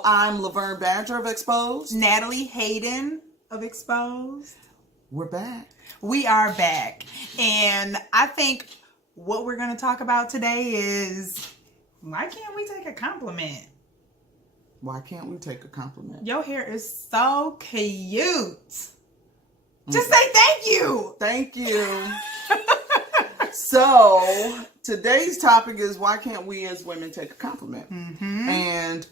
I'm Laverne Badger of Exposed. Natalie Hayden of Exposed. We're back. We are back. And I think what we're going to talk about today is, why can't we take a compliment? Why can't we take a compliment? Your hair is so cute. Just say thank you. Thank you. So today's topic is, why can't we as women take a compliment? Mm-hmm. And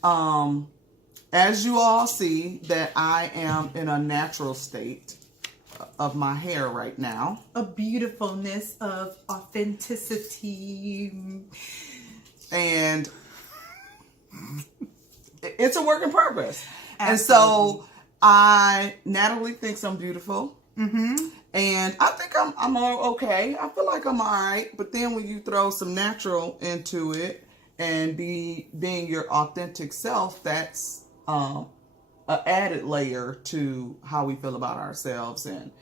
as you all see, that I am in a natural state of my hair right now. A beautifulness of authenticity. And it's a work in progress. Absolutely. And so Natalie thinks I'm beautiful. Mm-hmm. And I think I'm all okay. I feel like I'm all right. But then when you throw some natural into it and being your authentic self, that's an added layer to how we feel about ourselves and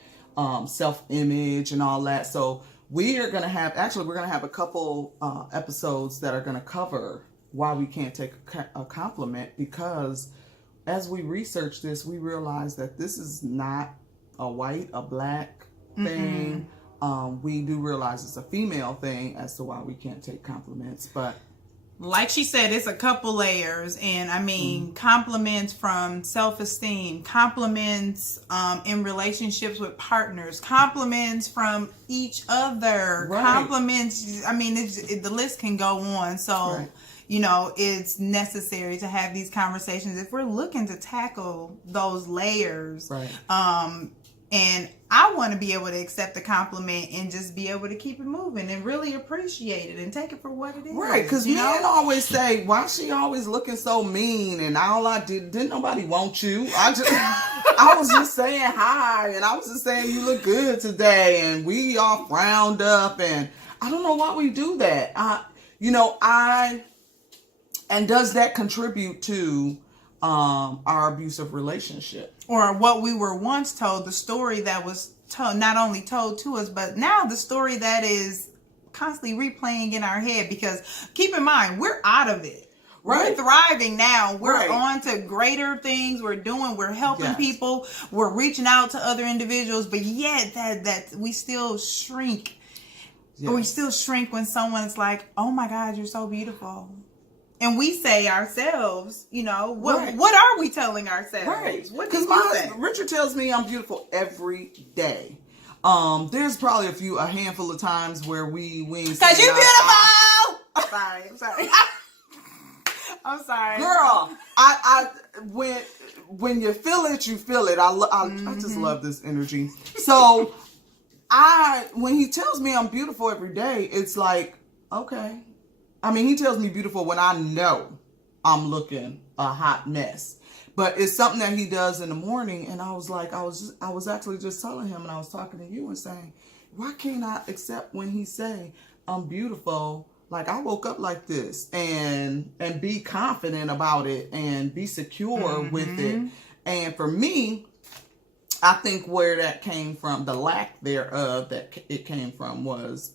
self-image and all that. So we're going to have a couple episodes that are going to cover why we can't take a compliment, because as we research this, we realize that this is not a white, a black thing. We do realize it's a female thing as to why we can't take compliments. But like she said, it's a couple layers. And I mean, compliments from self-esteem, compliments in relationships with partners, compliments from each other, Right. compliments. I mean, the list can go on. So, Right. you know, it's necessary to have these conversations if we're looking to tackle those layers. Right. And I want to be able to accept the compliment and just be able to keep it moving and really appreciate it and take it for what it is. Right, because men always say, why she always looking so mean? And all I didn't nobody want you. I was just saying hi, and I was just saying you look good today, and we all frowned up, and I don't know why we do that. And does that contribute to our abusive relationship? Or what we were once told, the story that was not only told to us, but now the story that is constantly replaying in our head. Because keep in mind, we're out of it. Right. We're thriving now. We're Right. on to greater things. We're helping Yes. people. We're reaching out to other individuals. But yet that we still shrink. Yes. We still shrink when someone's like, oh my God, you're so beautiful. And we say ourselves, what Right. what are we telling ourselves? Right. What Because do you say? Richard tells me I'm beautiful every day. There's probably a handful of times where we ain't Because you're saying beautiful! I'm sorry. I'm sorry. Girl, when you feel it, you feel it. I just love this energy. So when he tells me I'm beautiful every day, it's like, okay. I mean, he tells me beautiful when I know I'm looking a hot mess. But it's something that he does in the morning, and I was actually just telling him, and I was talking to you and saying, why can't I accept when he say I'm beautiful? Like, I woke up like this, and be confident about it and be secure with it. And for me, I think where that came from, the lack thereof that it came from, was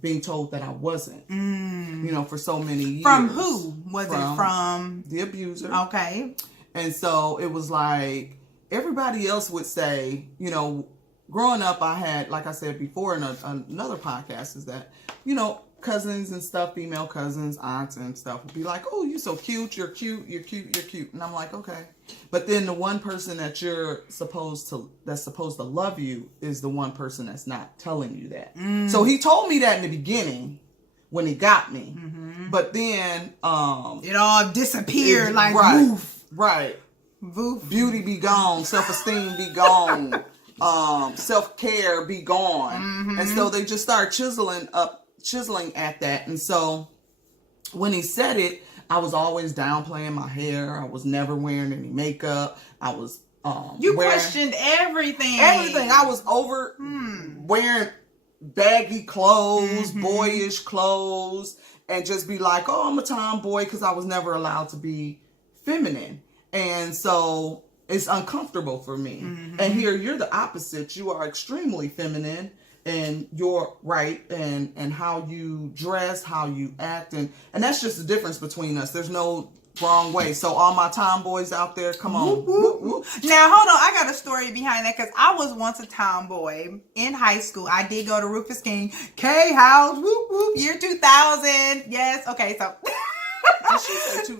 being told that I wasn't, for so many years. From who? Was it from? The abuser. Okay. And so it was like, everybody else would say, growing up, I had, like I said before in another podcast, is that, cousins and stuff, female cousins, aunts and stuff would be like, oh, you're so cute, you're cute, you're cute, you're cute. And I'm like, okay. But then the one person that's supposed to love you is the one person that's not telling you that. So he told me that in the beginning when he got me. But then it all disappeared like right, woof. Right. Woof. Beauty be gone, self-esteem be gone, self-care be gone. And so they just start chiseling at that. And so when he said it, I was always downplaying my hair. I was never wearing any makeup. I was questioned everything. Everything. I was over wearing baggy clothes, boyish clothes, and just be like, oh, I'm a tomboy, because I was never allowed to be feminine. And so it's uncomfortable for me. And here you're the opposite. You are extremely feminine. and your right and how you dress, how you act, and that's just the difference between us. There's no wrong way. So all my tomboys out there, come on. Whoop, whoop. Whoop. Now hold on, I got a story behind that because I was once a tomboy in high school. I did go to Rufus King K House, whoop whoop, year 2000. Yes, okay, so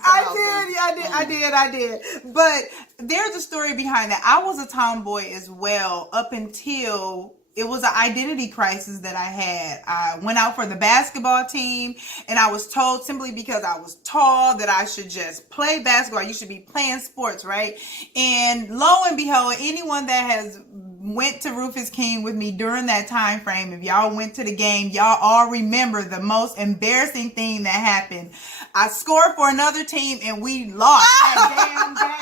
I did. But there's a story behind that. I was a tomboy as well up until it was an identity crisis that I had. I went out for the basketball team and I was told simply because I was tall that I should just play basketball. You should be playing sports, right? And lo and behold, anyone that has went to Rufus King with me during that time frame, if y'all went to the game, y'all all remember the most embarrassing thing that happened. I scored for another team and we lost that damn game.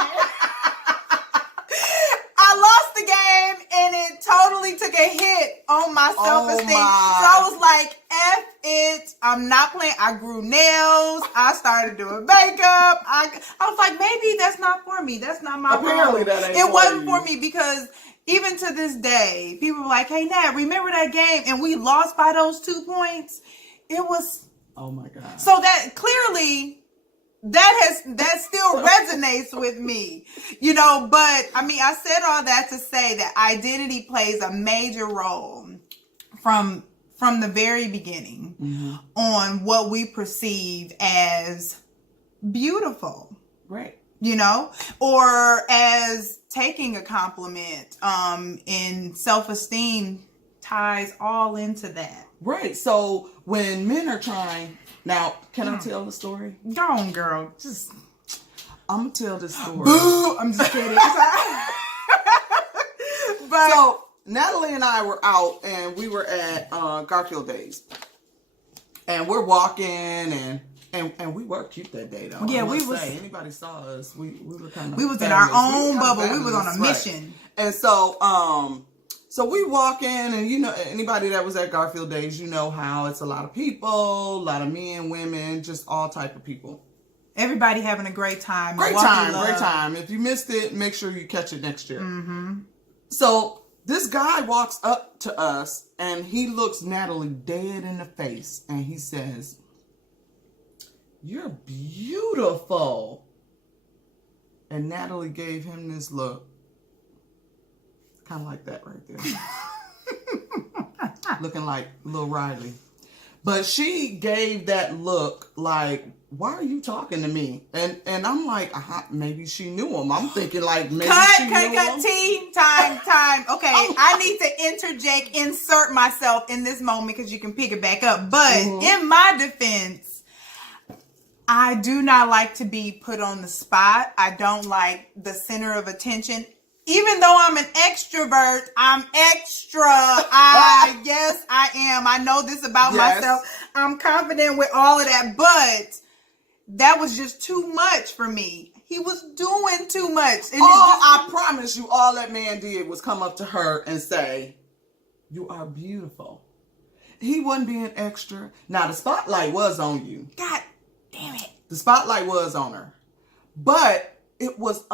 I lost the game and it totally took a hit on my self-esteem. So I was like, F it. I'm not playing. I grew nails. I started doing makeup. I was like, maybe that's not for me. That's not my Apparently role. That ain't It wasn't for me because even to this day, people were like, hey, Nat, remember that game? And we lost by those 2 points. It was. Oh my God. So that clearly that still resonates with me, you know, but I mean, I said all that to say that identity plays a major role from the very beginning on what we perceive as beautiful. Right. You know, or as taking a compliment, and self-esteem ties all into that. Right. So when men are trying, now, can I tell the story? Go on, girl. Just, I'm going to tell this story. Boo! I'm just kidding. But so Natalie and I were out and we were at Garfield Days. And we're walking and we were cute that day though. Yeah, we was. Anybody saw us, we were kind of. We was in our own bubble. We was on a mission. Right. And so we walk in, and you know, anybody that was at Garfield Days, you know how it's a lot of people, a lot of men, women, just all type of people. Everybody having a great time. Great time. If you missed it, make sure you catch it next year. Mm-hmm. So this guy walks up to us, and he looks Natalie dead in the face, and he says, "You're beautiful." And Natalie gave him this look. Kind of like that right there. Looking like Lil Riley. But she gave that look like, why are you talking to me? And I'm like, maybe she knew him. I'm thinking like maybe she knew him. Tea time. Okay, I need to insert myself in this moment because you can pick it back up. But in my defense, I do not like to be put on the spot. I don't like the center of attention. Even though I'm an extrovert, I'm extra. Yes, I am. I know this about myself. I'm confident with all of that, but that was just too much for me. He was doing too much. And I promise you, all that man did was come up to her and say, "You are beautiful." He wasn't being extra. Now, the spotlight was on you. God damn it. The spotlight was on her. But it was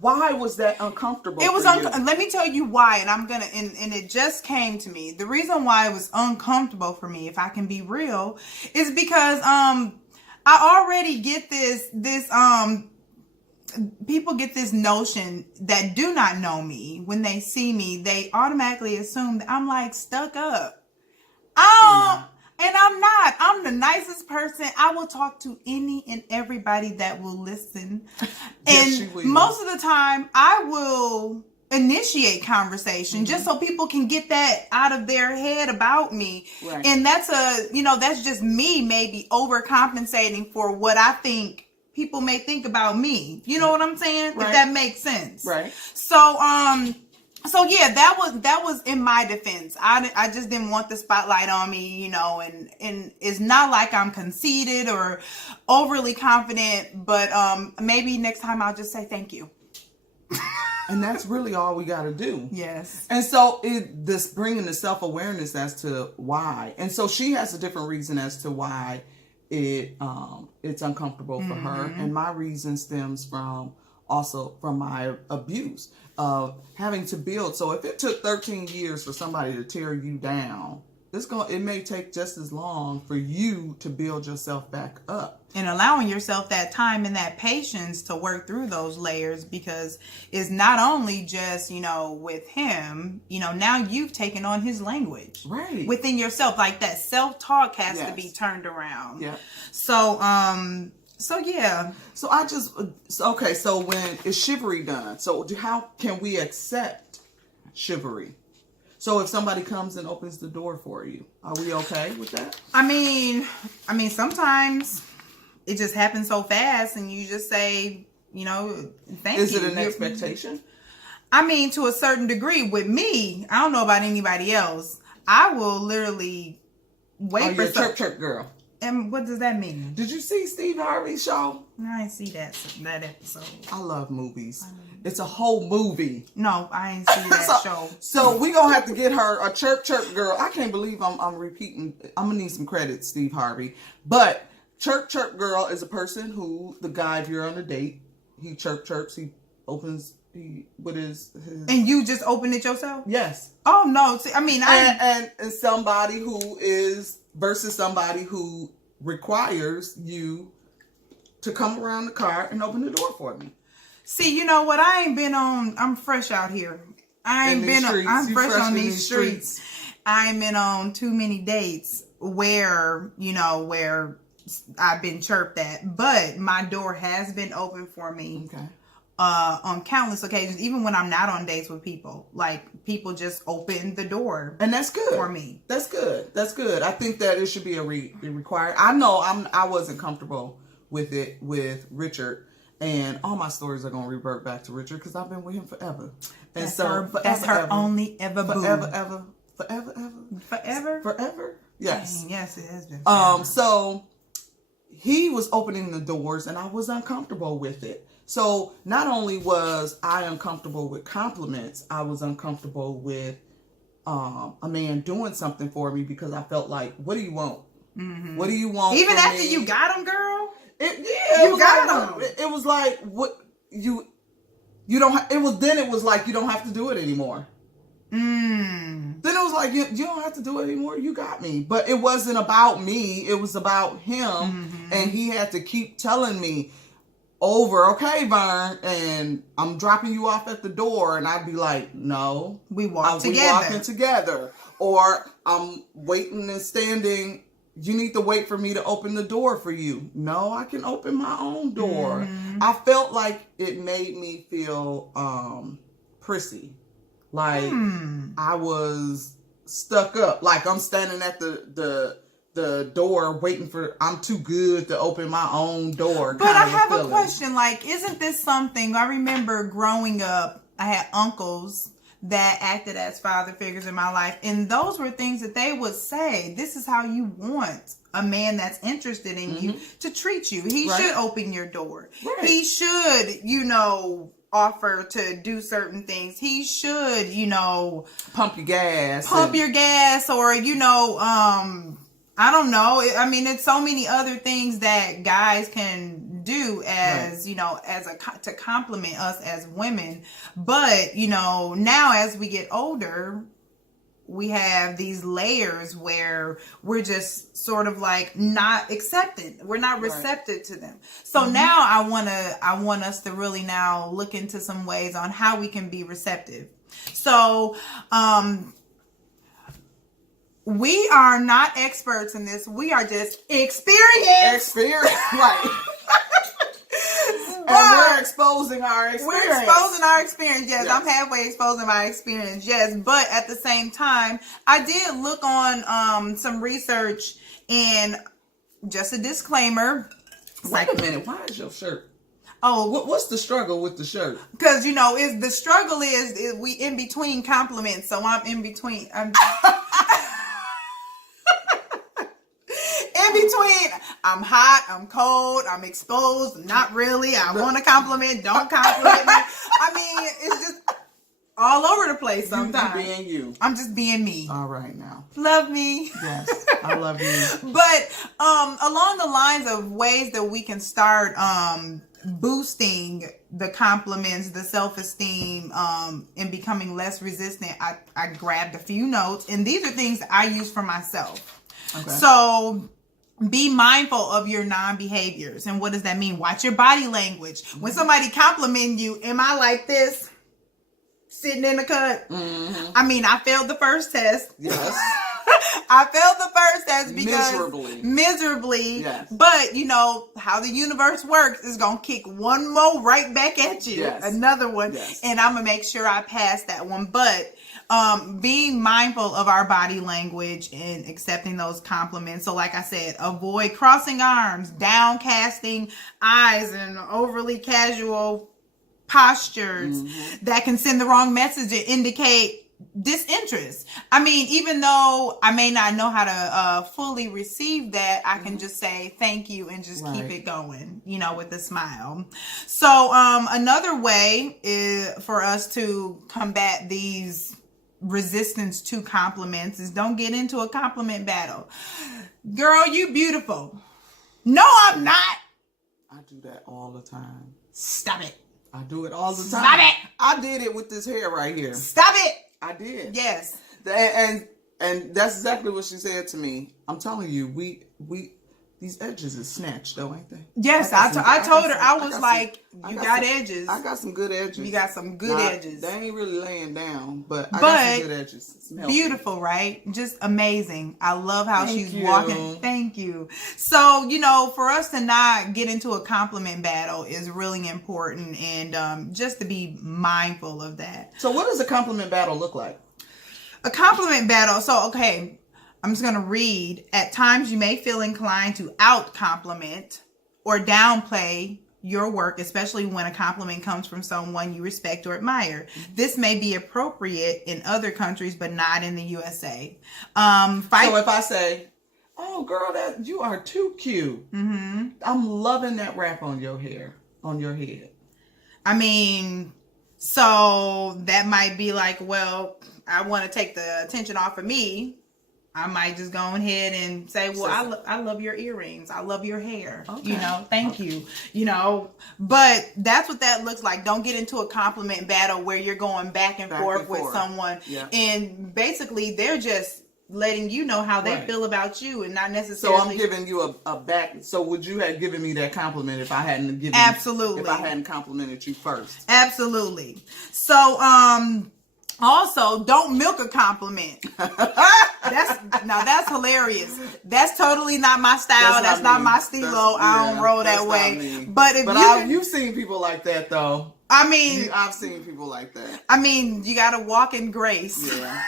why was that uncomfortable? It was let me tell you why, and I'm gonna and it just came to me. The reason why it was uncomfortable for me, if I can be real, is because I already get this people get this notion that do not know me. When they see me, they automatically assume that I'm like stuck up. And I'm not. I'm the nicest person. I will talk to any and everybody that will listen. And most of the time, I will initiate conversation just so people can get that out of their head about me. Right. And that's that's just me maybe overcompensating for what I think people may think about me. You know what I'm saying? Right. If that makes sense. Right. So yeah, that was in my defense. I just didn't want the spotlight on me, and it's not like I'm conceited or overly confident, but maybe next time I'll just say thank you. And that's really all we got to do. Yes. And so this bringing the self-awareness as to why. And so she has a different reason as to why it's uncomfortable for her. And my reason stems from also from my abuse of having to build. So if it took 13 years for somebody to tear you down, it may take just as long for you to build yourself back up. And allowing yourself that time and that patience to work through those layers, because it's not only just, with him, now you've taken on his language. Right. Within yourself. Like that self-talk has to be turned around. Yeah. So yeah. So when is chivalry done? So how can we accept chivalry? So if somebody comes and opens the door for you, are we okay with that? I mean, sometimes it just happens so fast and you just say, thank you. Is it an expectation? I mean, to a certain degree. With me, I don't know about anybody else. I will literally wait for some chirp girl. And what does that mean? Did you see Steve Harvey's show? I didn't see that episode. I love movies. It's a whole movie. No, I ain't see that show. So we gonna have to get her a chirp girl. I can't believe I'm repeating. I'm gonna need some credit, Steve Harvey. But chirp girl is a person who the guy, if you're on a date, he chirps. He opens with his. And you just open it yourself? Yes. Oh no! See, I mean, and somebody who is versus somebody who requires you to come around the car and open the door for me. See, you know what? I ain't been on. I'm fresh out here. I'm fresh on these streets. I ain't been on too many dates where I've been chirped at, but my door has been open for me. Okay. On countless occasions, even when I'm not on dates with people, like people just open the door, and that's good for me. That's good. I think that it should be required. I know I wasn't comfortable with it with Richard, and all my stories are gonna revert back to Richard because I've been with him forever. And that's her only ever boo. Forever. Yes. Dang, yes, it has been. Forever. So he was opening the doors, and I was uncomfortable with it. So not only was I uncomfortable with compliments, I was uncomfortable with a man doing something for me because I felt like, what do you want? Mm-hmm. What do you want? Even after you got him, girl? You got him. It was like, what you don't it was like, you don't have to do it anymore. Then it was like, you don't have to do it anymore. You got me. But it wasn't about me. It was about him. Mm-hmm. And he had to keep telling me, okay, Vern, and I'm dropping you off at the door, and I'd be like, no. We walking together. Or I'm waiting and standing. You need to wait for me to open the door for you. No, I can open my own door. Mm-hmm. I felt like it made me feel prissy. Like I was stuck up. Like I'm standing at the door waiting for, I'm too good to open my own door. But I have a question. Like, isn't this something, I remember growing up, I had uncles that acted as father figures in my life. And those were things that they would say, this is how you want a man that's interested in you to treat you. He should open your door. Right. He should, offer to do certain things. He should, pump your gas. Or, I don't know. I mean, it's so many other things that guys can do as, to compliment us as women. But, now as we get older, we have these layers where we're just sort of like not accepted. We're not receptive to them. So now I want us to really now look into some ways on how we can be receptive. So, we are not experts in this. We are just experienced. Right. And we're exposing our experience. Yes. I'm halfway exposing my experience. Yes. But at the same time, I did look on some research, and just a disclaimer. Wait a minute. Why is your shirt? Oh, what's the struggle with the shirt? Because the struggle is we in between compliments. So I'm in between. In between, I'm hot, I'm cold, I'm exposed, not really. I want to compliment, don't compliment me. I mean, it's just all over the place sometimes. You being you. I'm just being me. All right now. Love me. Yes, I love you. But along the lines of ways that we can start boosting the compliments, the self-esteem, and becoming less resistant, I grabbed a few notes, and these are things I use for myself. Okay. So be mindful of your non-behaviors. And what does that mean? Watch your body language. Mm-hmm. When somebody complimenting you, am I like this? Sitting in the cut? Mm-hmm. I mean, I failed the first test. Yes. I failed the first test because miserably. Yes. But you know how the universe works is gonna kick one more right back at you. Yes. Another one. Yes. And I'm gonna make sure I pass that one. But being mindful of our body language and accepting those compliments. So like I said, avoid crossing arms, downcasting eyes, and overly casual postures that can send the wrong message and indicate disinterest. I mean, even though I may not know how to fully receive that, I can just say thank you and just keep it going, you know, with a smile. So another way is for us to combat these resistance to compliments is don't get into a compliment battle. Girl, you beautiful. No, I'm not. I do that all the time. Stop it. I do it all the time. Stop it. I did it with this hair right here. Stop it. I did. Yes. And that's exactly what she said to me. I'm telling you, we these edges is snatched though, ain't they? Yes, I told her, I was like, you got edges. I got some good edges. You got some good edges. They ain't really laying down, but I got some good edges. It's beautiful, right? Just amazing. I love how she's walking. Thank you. So, you know, for us to not get into a compliment battle is really important, and just to be mindful of that. So what does a compliment battle look like? A compliment battle. So, okay, I'm just going to read. At times you may feel inclined to out-compliment or downplay your work, especially when a compliment comes from someone you respect or admire. This may be appropriate in other countries, but not in the USA. So if I say, oh, girl, that you are too cute. I'm loving that wrap on your hair, on your head. I mean, so that might be like, well, I want to take the attention off of me. I might just go ahead and say, well, I love your earrings. I love your hair. Okay. You know, thank you. You know, but that's what that looks like. Don't get into a compliment battle where you're going back and forth with someone. Yeah. And basically they're just letting you know how they feel about you and not necessarily. So I'm giving you a back. So would you have given me that compliment if I hadn't given Absolutely. If I hadn't complimented you first? Absolutely. So, also, don't milk a compliment. That's hilarious. That's totally not my style. That's not my stilo. I don't roll that way. But you've seen people like that though. I mean, I've seen people like that. I mean, you got to walk in grace. Yeah.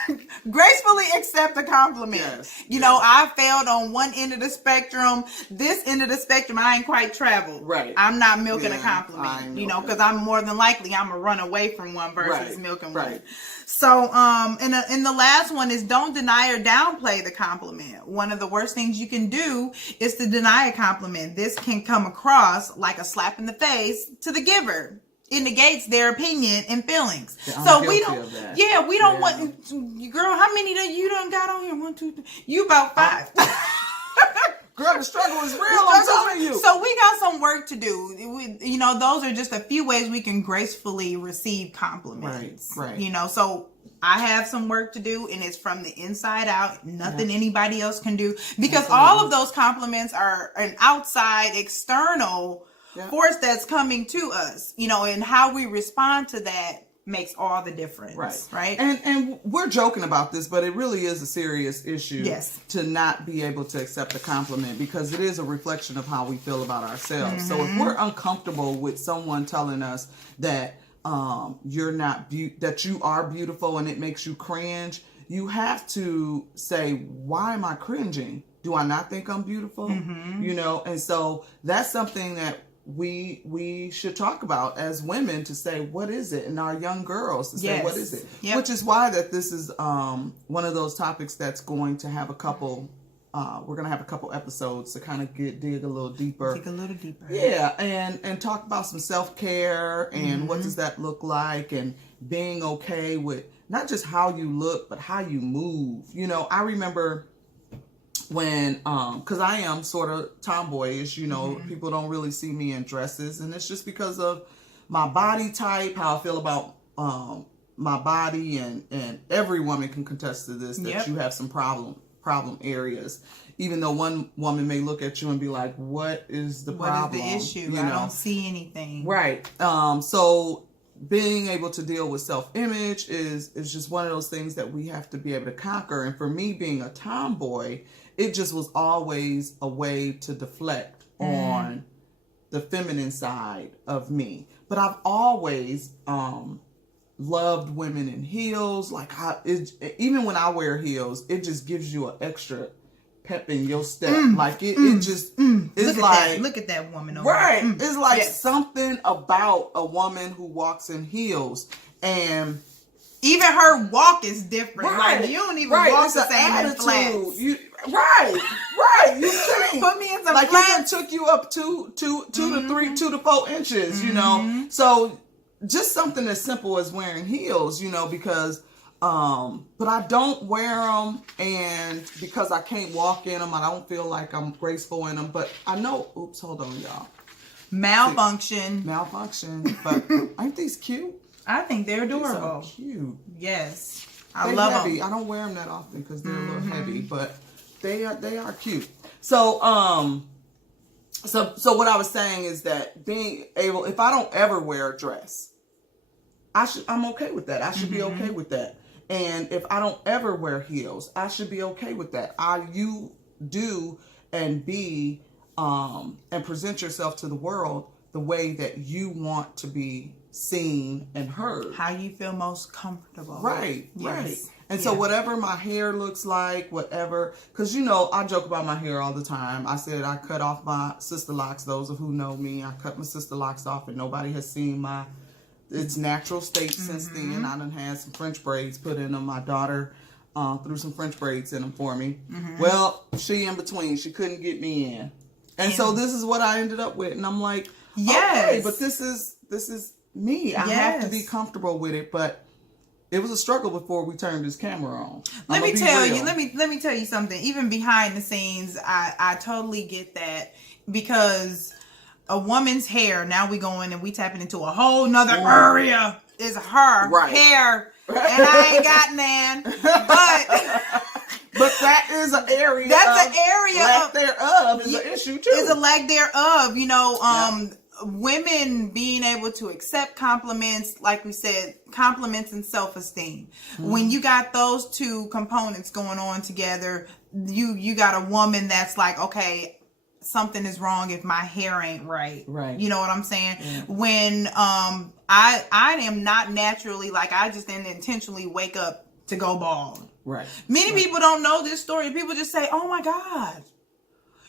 Gracefully accept a compliment. Yes. You know, I failed on one end of the spectrum. This end of the spectrum, I ain't quite traveled. Right. I'm not milking a compliment. You know, because I'm more than likely I'm gonna run away from one versus milking one. So, and the last one is don't deny or downplay the compliment. One of the worst things you can do is to deny a compliment. This can come across like a slap in the face to the giver. It negates their opinion and feelings. Yeah, so we don't want, girl, how many that you done got on here? 1, 2, 3. You about 5. Girl, the struggle is real, I'm telling you. So we got some work to do. You know, those are just a few ways we can gracefully receive compliments. Right. You know, so I have some work to do, and it's from the inside out. Nothing anybody else can do. Because all of those compliments are an outside, external force that's coming to us. You know, and how we respond to that makes all the difference. Right. And we're joking about this, but it really is a serious issue to not be able to accept a compliment, because it is a reflection of how we feel about ourselves. So if we're uncomfortable with someone telling us that you're not that you are beautiful and it makes you cringe, you have to say, why am I cringing? Do I not think I'm beautiful? You know, and so that's something that we should talk about as women, to say, what is it? And our young girls to say, what is it? Which is why that this is one of those topics that's going to have a couple we're going to have a couple episodes to kind of dig a little deeper. Yeah, and talk about some self-care and what does that look like, and being okay with not just how you look, but how you move. You know, I remember when because I am sort of tomboyish, you know, people don't really see me in dresses, and it's just because of my body type, how I feel about my body, and every woman can contest to this, that you have some problem areas. Even though one woman may look at you and be like, what is the problem? What is the issue? I don't see anything. Right. So being able to deal with self-image is just one of those things that we have to be able to conquer. And for me, being a tomboy, it just was always a way to deflect on the feminine side of me. But I've always loved women in heels. Like, even when I wear heels, it just gives you an extra pep in your step. Like it just it's like, look at that woman over right. there. It's like something about a woman who walks in heels, and even her walk is different. Right. Like, you don't even walk it's the same in flats. Right. You can't Put me in some like flats. it took you up two to 4 inches. You know, so just something as simple as wearing heels. You know, because. But I don't wear them, and because I can't walk in them, I don't feel like I'm graceful in them. But I know, oops, hold on, y'all. Malfunction. But aren't these cute? I think they're adorable. These are cute. Yes, I They're love heavy. them. I don't wear them that often because they're a little heavy, but they are cute. So so what I was saying is that being able, if I don't ever wear a dress, I'm okay with that. I should be okay with that. And if I don't ever wear heels, I should be okay with that. You do and be and present yourself to the world the way that you want to be seen and heard. How you feel most comfortable. Right. Yes. And so whatever my hair looks like, whatever, because, you know, I joke about my hair all the time. I said I cut off my sister locks. Those of who know me, I cut my sister locks off, and nobody has seen its natural state since then. I done had some French braids put in them. My daughter threw some French braids in them for me. Well, she in between. She couldn't get me in. And so this is what I ended up with. And I'm like, okay, but this is me. I have to be comfortable with it. But it was a struggle before we turned this camera on. Let me tell you something. Even behind the scenes, I totally get that, because a woman's hair, now we going and we tapping into a whole nother area, is her hair. And I ain't got none. But that is an area. That's an area lack thereof is an issue too. Is a lack thereof. You know, women being able to accept compliments, like we said, compliments and self-esteem. When you got those two components going on together, you got a woman that's like, okay, something is wrong if my hair ain't right. Right. You know what I'm saying? Yeah. When I am not naturally, like, I just didn't intentionally wake up to go bald. Right. Many people don't know this story. People just say, "Oh my God,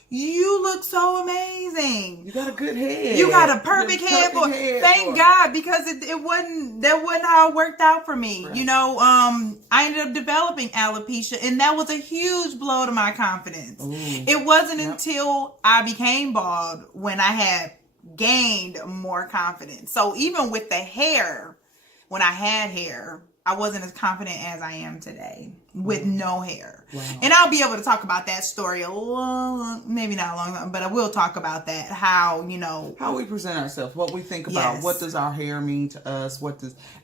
you look so amazing. You got a good head. You got a perfect head." Thank God, because that wasn't how it worked out for me. Right. You know, I ended up developing alopecia, and that was a huge blow to my confidence. Ooh. It wasn't until I became bald when I had gained more confidence. So even with the hair, when I had hair, I wasn't as confident as I am today with no hair. Wow. And I'll be able to talk about that story maybe not a long time, but I will talk about that. How we present ourselves, what we think about, what does our hair mean to us,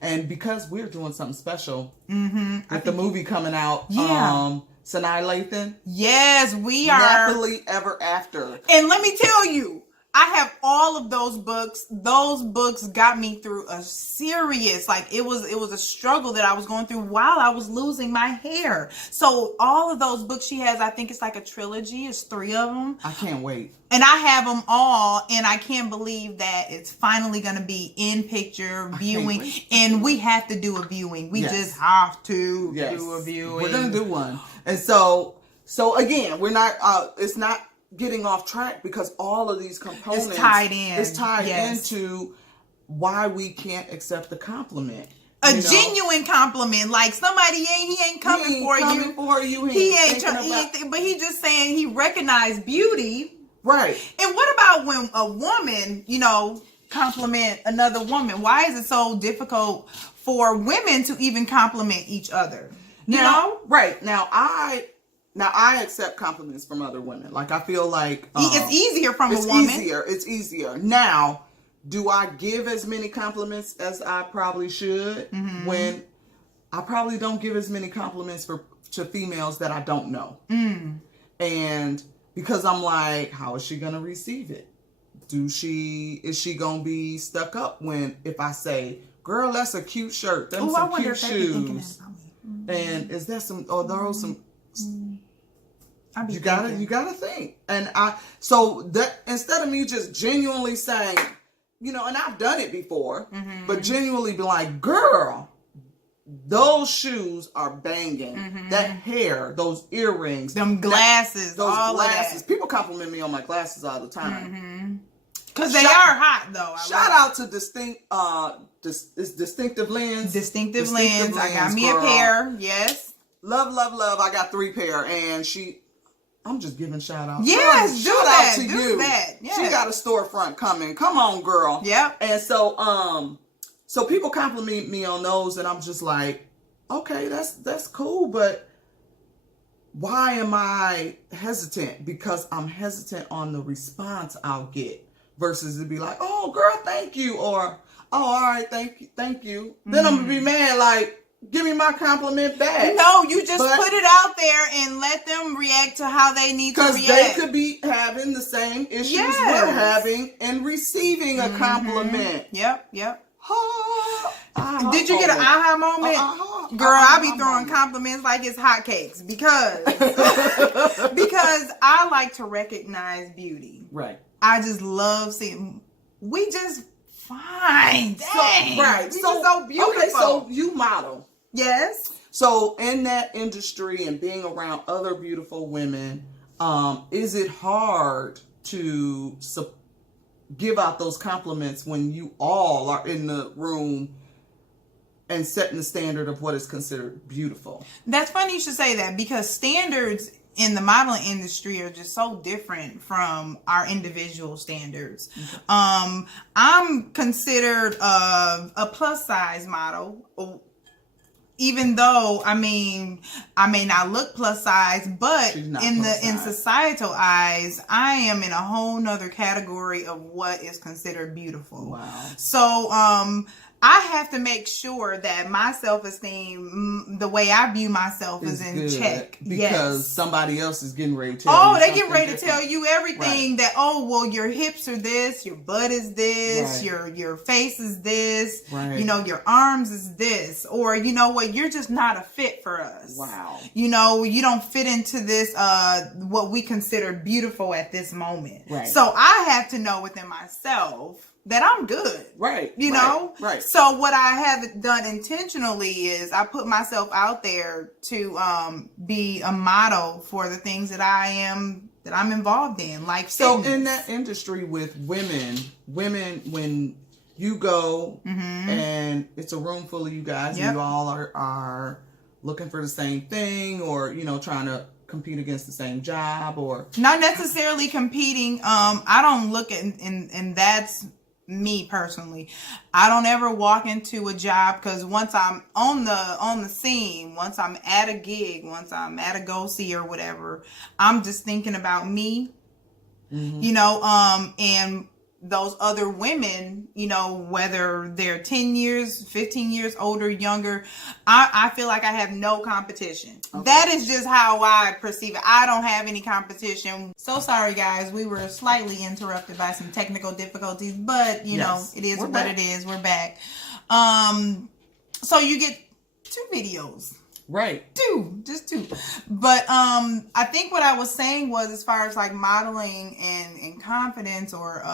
and because we're doing something special with the movie coming out, Sanaa Lathan. Yes, we are. Happily Ever After. And let me tell you, I have all of those books. Those books got me through a serious, it was a struggle that I was going through while I was losing my hair. So all of those books she has, I think it's like a trilogy. It's 3 of them. I can't wait. And I have them all, and I can't believe that it's finally going to be in picture viewing. And we have to do a viewing. We just have to do a viewing. We're going to do one. And so again, we're not, it's not getting off track, because all of these components is tied into why we can't accept the compliment. A genuine compliment, like somebody he ain't coming for you. He ain't but he just saying he recognized beauty. Right. And what about when a woman, compliment another woman? Why is it so difficult for women to even compliment each other? Right. Now, now I accept compliments from other women. Like, I feel like it's easier from a woman. It's easier. Now, do I give as many compliments as I probably should? When I probably don't give as many compliments to females that I don't know. And because I'm like, how is she gonna receive it? Is she gonna be stuck up if I say, girl, that's a cute shirt, them some cute shoes, and is that some, or those some, you gotta think. And so that instead of me just genuinely saying, and I've done it before, but genuinely be like, girl, those shoes are banging. That hair, those earrings, them glasses, all glasses. That. People compliment me on my glasses all the time. Because they are hot, though. Shout out to Distinctive Lens. Distinctive Lens. I got me a pair. Yes. Love. I got 3 pair, and I'm just giving shout outs. Yes, shout out to do you. That. Yes. She got a storefront coming. Come on, girl. Yep. And so people compliment me on those, and I'm just like, okay, that's cool, but why am I hesitant? Because I'm hesitant on the response I'll get versus to be like, oh, girl, thank you, or oh, all right, thank you. Then I'm gonna be mad, like, give me my compliment back. No, you just put it out there and let them react to how they need to react. Because they could be having the same issues we're having and receiving a compliment. Yep. Aha. Did you get an aha moment? Girl, I be throwing compliments like it's hotcakes because I like to recognize beauty. Right. I just love seeing. We just fine. Right. So beautiful. Okay, so you model. Yes. So in that industry and being around other beautiful women, is it hard to give out those compliments when you all are in the room and setting the standard of what is considered beautiful? That's funny you should say that, because standards in the modeling industry are just so different from our individual standards. I'm considered a plus size model, even though I may not look plus size, but in societal eyes, I am in a whole nother category of what is considered beautiful. Wow. So I have to make sure that my self-esteem, the way I view myself, is in check. Because somebody else is getting ready to tell you. They get ready to tell you everything that, your hips are this, your butt is this, your face is this, your arms is this, or you know what, you're just not a fit for us. Wow. You don't fit into this, what we consider beautiful at this moment. Right. So I have to know within myself that I'm good. Right. You know? Right. So what I have done intentionally is I put myself out there to be a model for the things that I'm involved in, like so fitness. In that industry with women, when you go and it's a room full of you guys and you all are looking for the same thing, or trying to compete against the same job, or not necessarily competing. I don't look at and that's me personally. I don't ever walk into a job, because once I'm on the scene, once I'm at a gig, once I'm at a go-see or whatever, I'm just thinking about me, and those other women, whether they're 10 years, 15 years older, younger, I feel like I have no competition. Okay. That is just how I perceive it. I don't have any competition. So sorry, guys. We were slightly interrupted by some technical difficulties, but, it is what it is. We're back. So you get 2 videos. Right. Just two. But I think what I was saying was, as far as like modeling and confidence or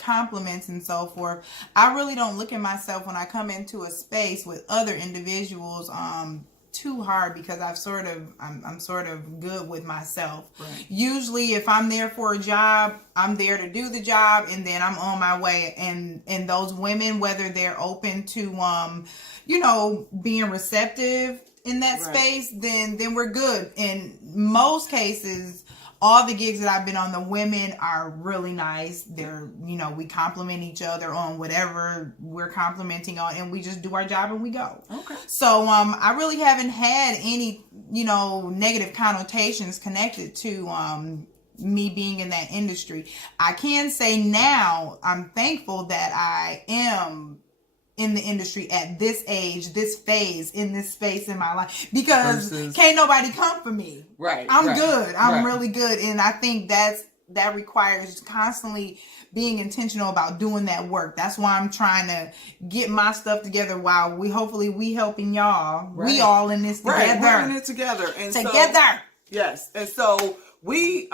compliments and so forth, I really don't look at myself when I come into a space with other individuals too hard, because I'm sort of good with myself. Right. Usually if I'm there for a job, I'm there to do the job, and then I'm on my way. And those women, whether they're open to being receptive in that space, then we're good. In most cases, all the gigs that I've been on, the women are really nice. They're, we compliment each other on whatever we're complimenting on, and we just do our job and we go. Okay. So I really haven't had any, negative connotations connected to me being in that industry. I can say now I'm thankful that I am in the industry at this age, this phase, in this space in my life, because can't nobody come for me. Right. I'm good. I'm really good. And I think that requires constantly being intentional about doing that work. That's why I'm trying to get my stuff together while we helping y'all. Right. We all in this together. Right. We're in it together. And together. So, yes. And so we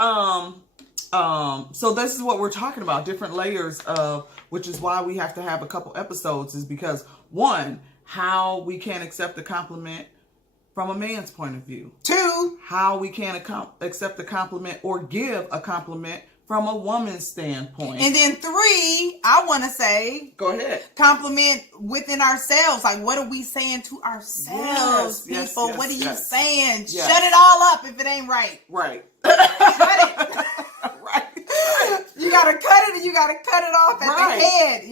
so this is what we're talking about, different layers of, which is why we have to have a couple episodes, is because, one, how we can't accept a compliment from a man's point of view. 2, how we can't accept a compliment or give a compliment from a woman's standpoint. And then 3, I want to say, go ahead, compliment within ourselves. Like, what are we saying to ourselves, people? Yes, what are you saying? Yes. Shut it all up if it ain't right. Right. Shut it. You gotta cut it, and you gotta cut it off at the head,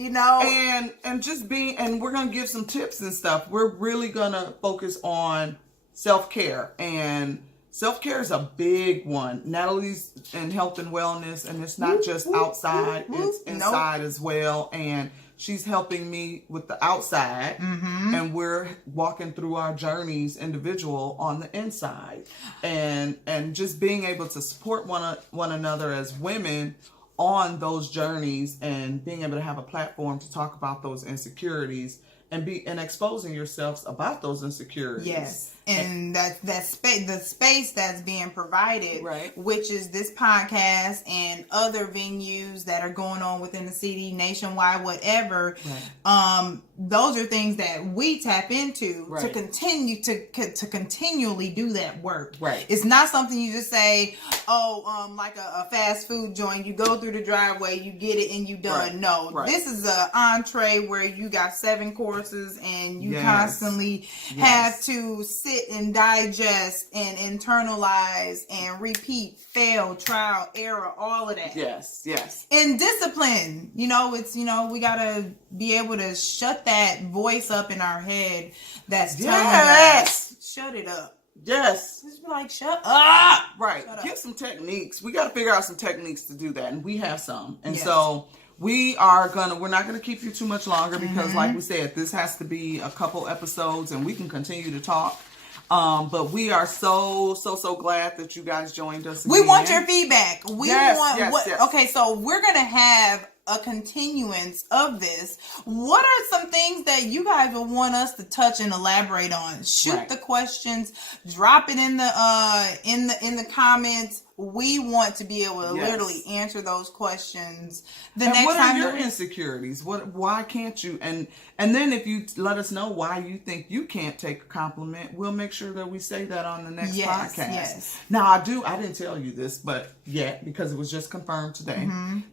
And just and we're gonna give some tips and stuff. We're really gonna focus on self-care, and self-care is a big one. Natalie's in health and wellness, and it's not just outside, it's inside as well. And she's helping me with the outside, and we're walking through our journeys individual on the inside, and just being able to support one another as women on those journeys, and being able to have a platform to talk about those insecurities and exposing yourselves about those insecurities. Yes. And the space that's being provided, right, which is this podcast and other venues that are going on within the city, nationwide, whatever. Right. Those are things that we tap into, right, to continue to continually do that work. Right. It's not something you just say, like a fast food joint. You go through the driveway, you get it, and you done. Right. No, right, this is an entree where you got 7 courses, and you constantly have to sit and digest and internalize and repeat, fail, trial, error, all of that. Yes. And discipline, it's, we gotta be able to shut that voice up in our head that's telling us, shut it up. Yes. Just be like, shut up. Right. Give some techniques. We got to figure out some techniques to do that, and we have some. And so we're not gonna keep you too much longer, because like we said, this has to be a couple episodes, and we can continue to talk. But we are so glad that you guys joined us again. We want your feedback. Okay, so we're gonna have a continuance of this. What are some things that you guys will want us to touch and elaborate on? Shoot the questions, drop it in the comments. We want to be able to literally answer those questions next time. What are your insecurities? Why can't you? And then if you let us know why you think you can't take a compliment, we'll make sure that we say that on the next podcast. Yes. Now I didn't tell you this, but because it was just confirmed today,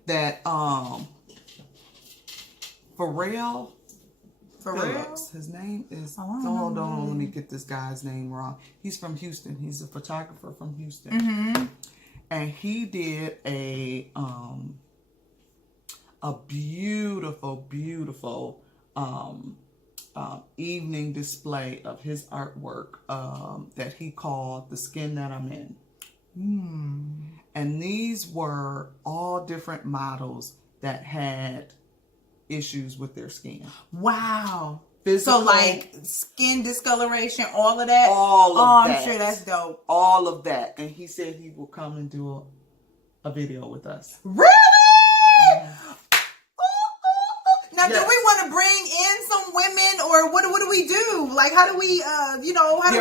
that Pharrell Phillips, his name is, hold on, let me get this guy's name wrong. He's from Houston. He's a photographer from Houston. And he did a beautiful evening display of his artwork that he called The Skin That I'm In. And these were all different models that had issues with their skin. Wow. Physical, so like skin discoloration, all of that? All of that. I'm sure that's dope. All of that. And he said he will come and do a video with us. Really? Yeah. Now, do we want to bring in some women, or what do we do? Like, how do we,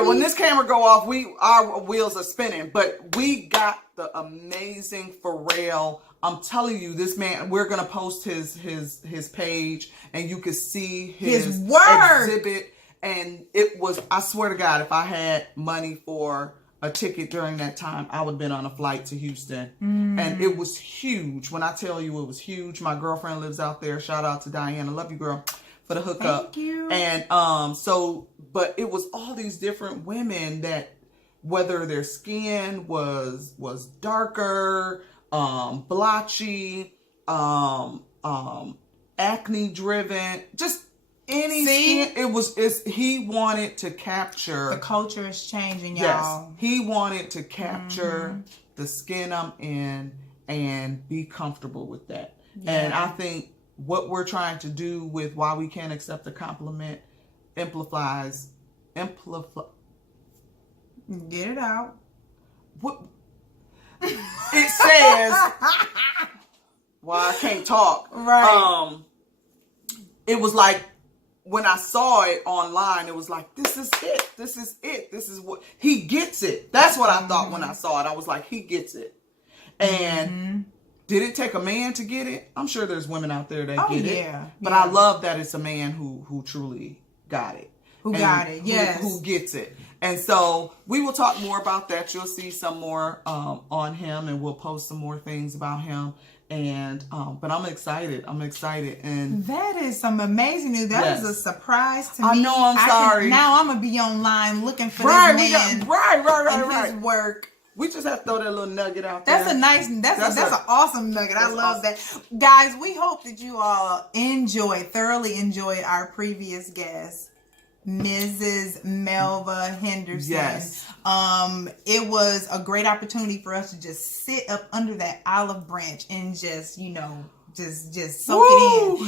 when this camera go off, our wheels are spinning. But we got the amazing Pharrell. I'm telling you, this man, we're going to post his page, and you can see his work exhibit. And it was, I swear to God, if I had money for a ticket during that time, I would have been on a flight to Houston. And it was huge. When I tell you it was huge, my girlfriend lives out there. Shout out to Diana. Love you, girl, for the hookup. Thank you. And but it was all these different women that whether their skin was darker, blotchy, acne driven, just any skin. He wanted to capture. The culture is changing, yes, y'all. he wanted to capture the skin I'm in and be comfortable with that. Yeah. And I think what we're trying to do with Why We Can't Accept a Compliment amplifies. Get it out. What it says. Well, I can't talk. Right. It was like when I saw it online, it was like, this is it. This is it. This is what he gets it. That's what I thought when I saw it. I was like, he gets it. And did it take a man to get it? I'm sure there's women out there that get it. But I love that it's a man who truly got it. Yes. Who gets it. And so we will talk more about that. You'll see some more on him, and we'll post some more things about him. And but I'm excited. And that is some amazing news. That is a surprise to me. I know. I'm sorry. Now I'm gonna be online looking for this man. Right. His work. We just have to throw that little nugget out there. That's a nice. That's an awesome nugget. I love that, guys. We hope that you all thoroughly enjoyed our previous guest, Mrs. Melva Henderson. Yes. It was a great opportunity for us to just sit up under that olive branch and just soak it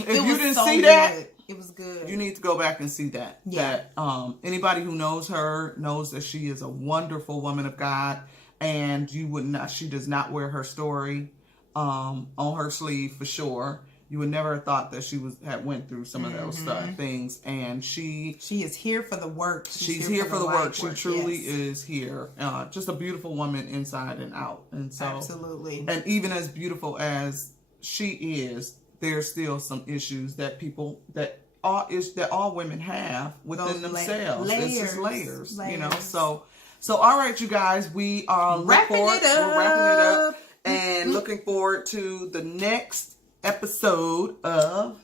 in. If you didn't see that, it was good. You need to go back and see that. Yeah. That anybody who knows her knows that she is a wonderful woman of God, and she does not wear her story on her sleeve for sure. You would never have thought that she had went through some of those things, and she is here for the work. She's here for the work. She truly is here. Just a beautiful woman inside and out, and so absolutely. And even as beautiful as she is, there's still some issues that all women have within themselves. Layers. It's just layers, you know. So all right, you guys, we are wrapping it up and looking forward to the next episode of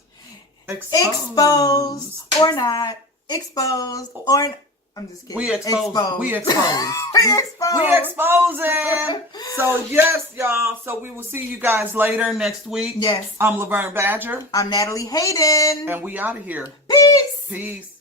Exposed or Not. Exposed or not. I'm just kidding. We exposed. We exposing. So yes, y'all. So we will see you guys later next week. Yes. I'm Laverne Badger. I'm Natalie Hayden. And we out of here. Peace. Peace.